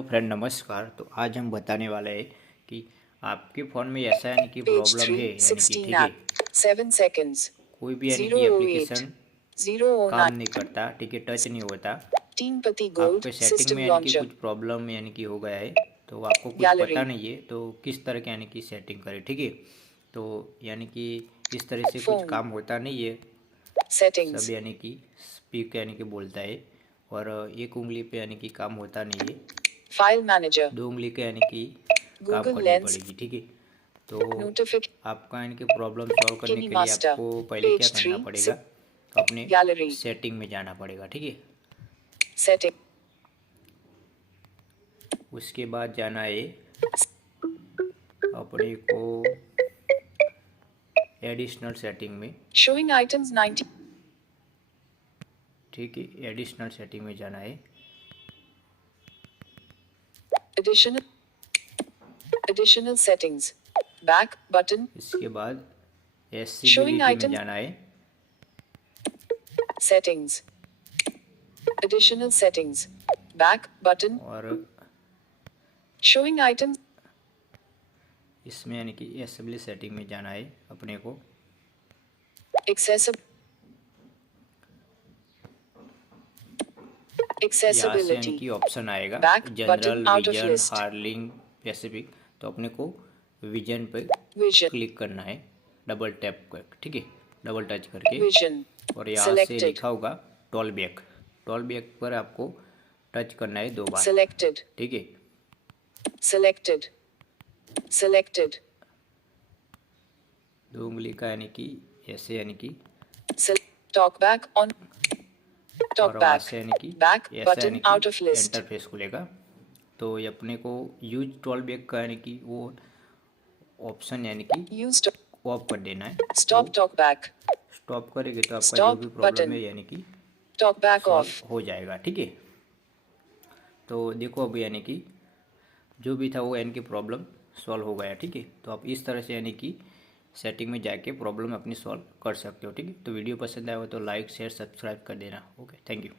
तो फ्रेंड नमस्कार। तो आज हम बताने वाले हैं कि आपके फ़ोन में ऐसा यानी कि Page प्रॉब्लम है 3, यानी कि 16 ठीक है, app. 7 seconds. कोई भी यानी कि 008. एप्लीकेशन काम 009. नहीं करता, ठीक है, टच नहीं होता। Teen Pati Gold. आपके सेटिंग में System यानी कि launcher. कुछ प्रॉब्लम यानी कि हो गया है, तो आपको कुछ पता Gallery. नहीं है तो किस तरह की यानी कि सेटिंग करें, ठीक है। तो यानी कि इस तरह से कुछ Phone. काम होता नहीं है, सब Settings. यानी कि स्पीक यानी कि बोलता है। और एक उंगली पे यानी कि काम होता नहीं है, File Manager. दो उंगली के यानी कि काम Google करनी Lens. पड़ेगी, ठीक है। तो Notification. आपका इनकी प्रॉब्लम सॉल्व करने के लिए KineMaster. आपको पहले क्या Page करना 3, पड़ेगा, अपने Gallery. सेटिंग में जाना पड़ेगा, ठीक है। Setting. उसके बाद जाना है अपने को एडिशनल सेटिंग में, Showing items 90. ठीक है। एडिशनल सेटिंग में जाना है, Additional. Additional settings. Back button. इसके बाद Showing एक्सेसिबिलिटी में items. जाना है, Settings. Additional settings. Back button. और Showing items. इसमें यानी कि एक्सेसिबिलिटी सेटिंग में जाना है अपने को। Accessible. यहाँ से यानी Accessibility. कि ऑप्शन आएगा Back general, button out of vision, list. हार्लिंग, specific. तो अपने को विजन पे Vision. क्लिक करना है, डबल टैप कर, ठीक है, डबल टच करके। Vision. और यहाँ से Selected. लिखा होगा टॉल बैक, टॉल बैक पर आपको टच करना है 2 बार, Selected. ठीक है। Selected. Selected. दो उंगली का यानी कि ऐसे यानी कि, Talk back on. Talk और वहाँ back. से यानी कि Back ऐसा button यानी out of कि list. इंटरफेस खुलेगा। तो ये अपने को यूज टॉल बैक का यानी कि वो ऑप्शन यानी कि Use to ऑफ कर देना है। stop तो talk back. स्टॉप करेंगे तो आपका जो Stop भी प्रॉब्लम button. है यानी कि Talk back off. सॉल्व हो जाएगा, ठीक है। तो देखो अब यानी कि जो भी था वो यानी कि प्रॉब्लम सॉल्व हो गया, ठीक है। तो आप इस तरह से यानी कि सेटिंग में जाके प्रॉब्लम अपनी सॉल्व कर सकते हो, ठीक है। तो वीडियो पसंद आया हो तो लाइक शेयर सब्सक्राइब कर देना। Okay, thank you.